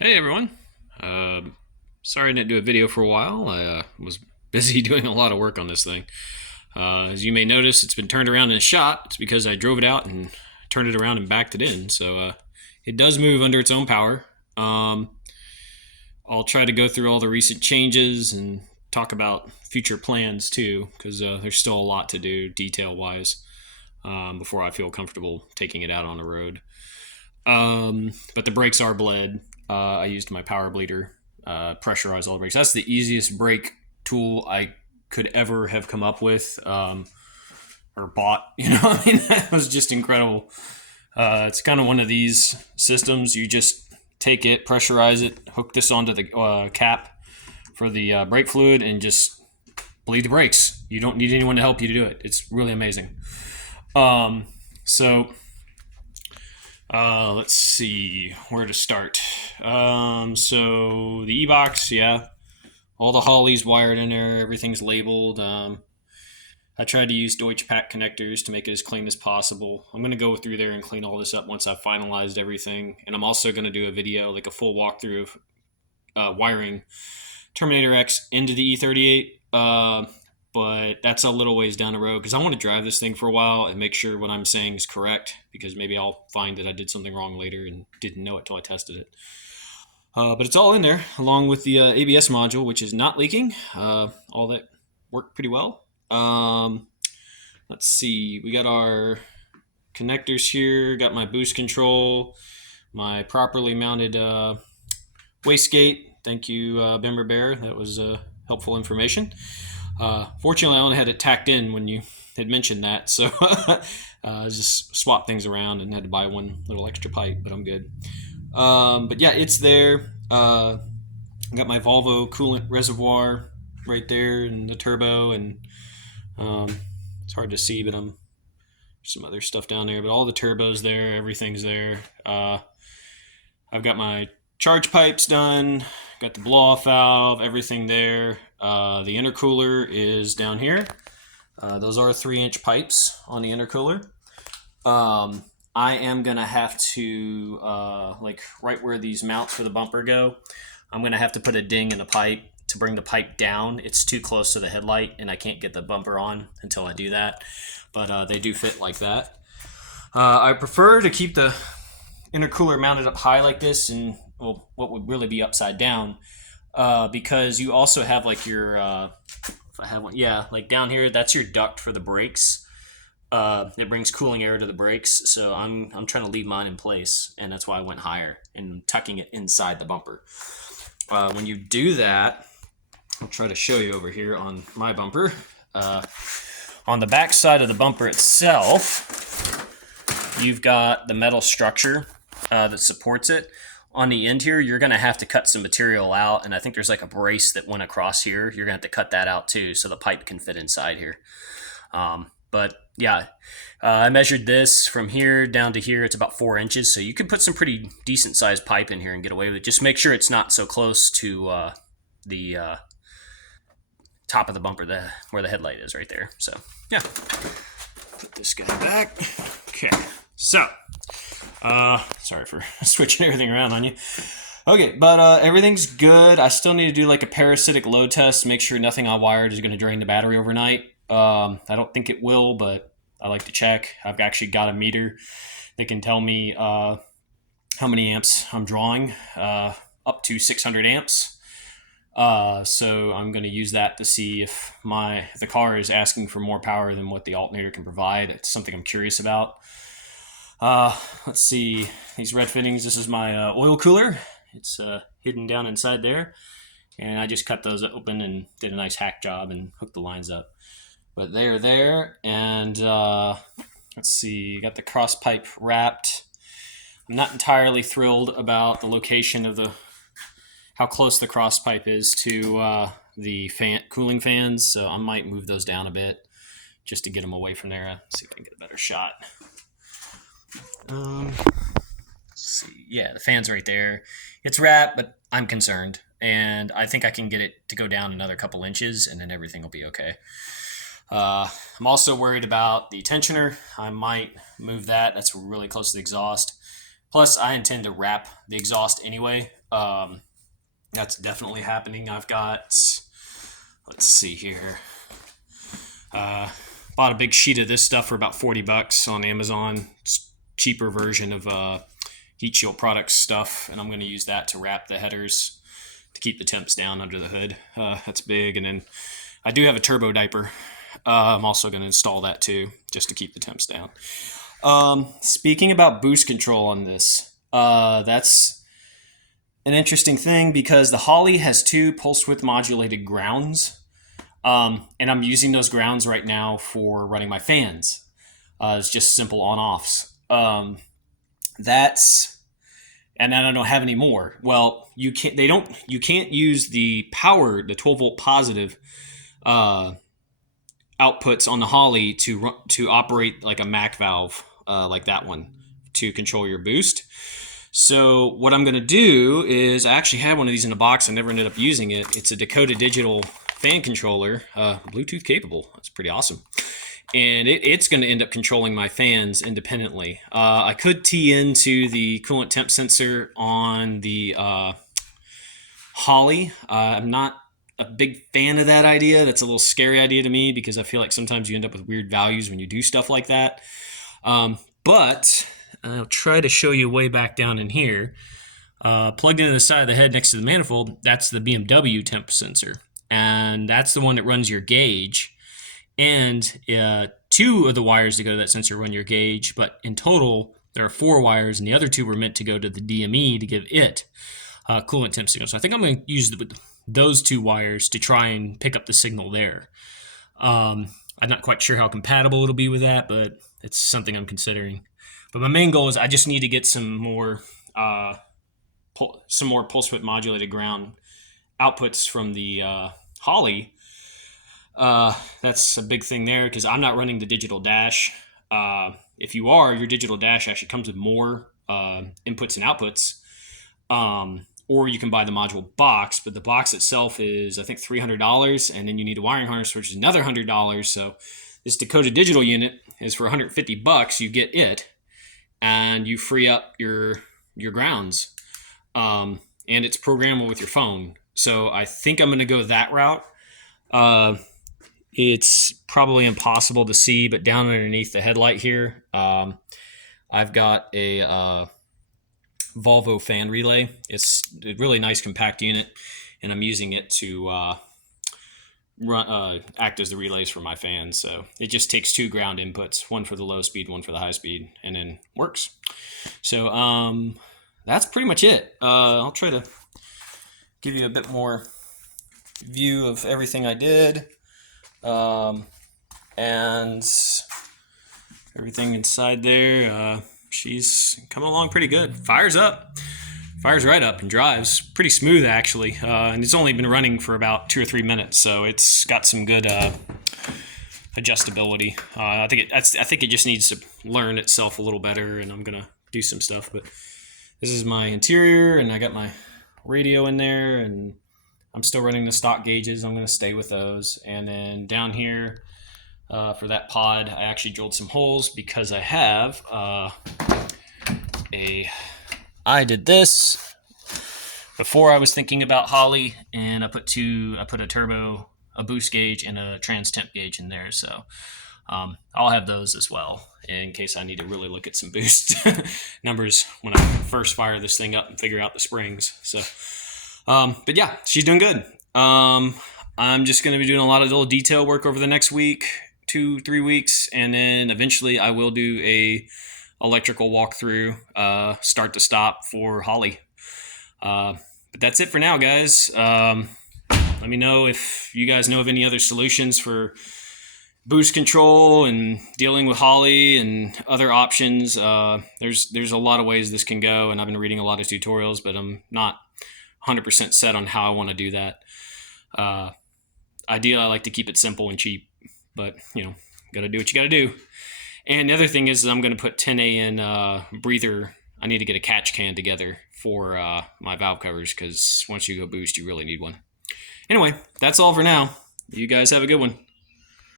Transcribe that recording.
Hey everyone. Uh, Sorry I didn't do a video for a while. I was busy doing a lot of work on this thing. As you may notice, it's been turned around and shot. It's because I drove it out and turned it around and backed it in. So it does move under its own power. Um, I'll try to go through all the recent changes and talk about future plans too, because there's still a lot to do detail wise before I feel comfortable taking it out on the road. But the brakes are bled. I used my power bleeder, pressurize all the brakes. That's the easiest brake tool I could ever have come up with or bought. I mean, that was just incredible. It's kind of one of these systems. You just take it, pressurize it, hook this onto the cap for the brake fluid, and just bleed the brakes. You don't need anyone to help you to do it. It's really amazing. So let's see where to start. So the e-box, yeah, all the Holly's wired in there. Everything's labeled. I tried to use Deutsch pack connectors to make it as clean as possible. I'm going to go through there and clean all this up once I've finalized everything. And I'm also going to do a video, like a full walkthrough of wiring Terminator X into the E38. But that's a little ways down the road because I want to drive this thing for a while and make sure what I'm saying is correct, because maybe I'll find that I did something wrong later and didn't know it till I tested it. But it's all in there along with the ABS module, which is not leaking. All that worked pretty well. Let's see, we got our connectors here, got my boost control, my properly mounted wastegate. Thank you, Bimmer Bear. That was helpful information. Fortunately, I only had it tacked in when you had mentioned that, so I just swapped things around and had to buy one little extra pipe, but I'm good. But yeah, it's there. I got my Volvo coolant reservoir right there and the turbo, and it's hard to see, but there's some other stuff down there, but all the turbos there, everything's there. I've got my charge pipes done, got the blow off valve, everything there. The intercooler is down here. Those are 3-inch pipes on the intercooler. I am gonna have to like right where these mounts for the bumper go, I'm gonna have to put a ding in the pipe to bring the pipe down. It's too close to the headlight and I can't get the bumper on until I do that, but they do fit like that. I prefer to keep the intercooler mounted up high like this, and well, what would really be upside down, because you also have like your if I have one, yeah, like down here, that's your duct for the brakes. It brings cooling air to the brakes, so I'm trying to leave mine in place, and that's why I went higher and tucking it inside the bumper. When you do that, I'll try to show you over here on my bumper. On the back side of the bumper itself, you've got the metal structure that supports it. On the end here, you're going to have to cut some material out, and I think there's like a brace that went across here. You're going to have to cut that out too, so the pipe can fit inside here. But yeah, I measured this from here down to here. It's about 4 inches, so you could put some pretty decent sized pipe in here and get away with it. Just make sure it's not so close to the top of the bumper, where the headlight is right there. So yeah, put this guy back. Okay, so sorry for switching everything around on you. Okay, but everything's good. I still need to do like a parasitic load test, make sure nothing I wired is going to drain the battery overnight. I don't think it will, but I like to check. I've actually got a meter that can tell me how many amps I'm drawing, up to 600 amps. So I'm going to use that to see if the car is asking for more power than what the alternator can provide. It's something I'm curious about. Let's see, these red fittings. This is my oil cooler. It's hidden down inside there, and I just cut those open and did a nice hack job and hooked the lines up. But they are there, and let's see, got the cross pipe wrapped. I'm not entirely thrilled about the location of how close the cross pipe is to the cooling fans, so I might move those down a bit just to get them away from there. Let's see if I can get a better shot. Let's see, yeah, the fan's right there. It's wrapped, but I'm concerned, and I think I can get it to go down another couple inches, and then everything will be okay. I'm also worried about the tensioner. I might move that. That's really close to the exhaust. Plus, I intend to wrap the exhaust anyway. That's definitely happening. I've got, let's see here. Bought a big sheet of this stuff for about $40 on Amazon. It's a cheaper version of Heat Shield Products stuff, and I'm going to use that to wrap the headers to keep the temps down under the hood. That's big. And then I do have a turbo diaper. I'm also going to install that too, just to keep the temps down. Speaking about boost control on this, that's an interesting thing because the Holley has 2 pulse width modulated grounds. And I'm using those grounds right now for running my fans. It's just simple on-offs. And I don't have any more. Well, you can't use the power, the 12 volt positive, outputs on the Holley to operate like a Mac valve, like that one, to control your boost. So what I'm going to do is, I actually had one of these in a box. I never ended up using it. It's a Dakota Digital fan controller, Bluetooth capable. That's pretty awesome. And it's going to end up controlling my fans independently. I could tee into the coolant temp sensor on the Holley. I'm not a big fan of that idea. That's a little scary idea to me because I feel like sometimes you end up with weird values when you do stuff like that. But I'll try to show you way back down in here. Plugged into the side of the head next to the manifold, that's the BMW temp sensor. And that's the one that runs your gauge. And 2 of the wires that go to that sensor run your gauge. But in total, there are 4 wires, and the other 2 were meant to go to the DME to give it coolant temp signal. So I think I'm going to use those 2 wires to try and pick up the signal there. I'm not quite sure how compatible it'll be with that, but it's something I'm considering. But my main goal is I just need to get some more pulse width modulated ground outputs from the Holley. That's a big thing there because I'm not running the digital dash. If you are, your digital dash actually comes with more inputs and outputs. Or you can buy the module box, but the box itself is, I think, $300, and then you need a wiring harness, which is another $100. So this Dakota Digital unit is for $150. You get it, and you free up your grounds, and it's programmable with your phone. So I think I'm going to go that route. It's probably impossible to see, but down underneath the headlight here, I've got a Volvo fan relay. It's a really nice compact unit, and I'm using it to act as the relays for my fans. So it just takes 2 ground inputs, one for the low speed, one for the high speed, and then works. So that's pretty much it. I'll try to give you a bit more view of everything I did, and everything inside there. She's coming along pretty good. Fires right up and drives pretty smooth actually, and it's only been running for about 2 or 3 minutes, so it's got some good adjustability. I think it just needs to learn itself a little better, and I'm gonna do some stuff. But this is my interior, and I got my radio in there, and I'm still running the stock gauges. I'm gonna stay with those. And then down here, for that pod, I actually drilled some holes because I have I did this before I was thinking about Holley, and I put a turbo, a boost gauge, and a trans temp gauge in there. So I'll have those as well in case I need to really look at some boost numbers when I first fire this thing up and figure out the springs. So, but yeah, she's doing good. I'm just going to be doing a lot of little detail work over the next week, 2-3 weeks, and then eventually I will do a electrical walkthrough, start to stop for Holley. But that's it for now, guys. Let me know if you guys know of any other solutions for boost control and dealing with Holley and other options. There's a lot of ways this can go, and I've been reading a lot of tutorials, but I'm not 100% set on how I want to do that. Ideally, I like to keep it simple and cheap, but gotta do what you gotta do. And the other thing is I'm going to put 10A in breather. I need to get a catch can together for my valve covers, because once you go boost, you really need one. Anyway, that's all for now. You guys have a good one.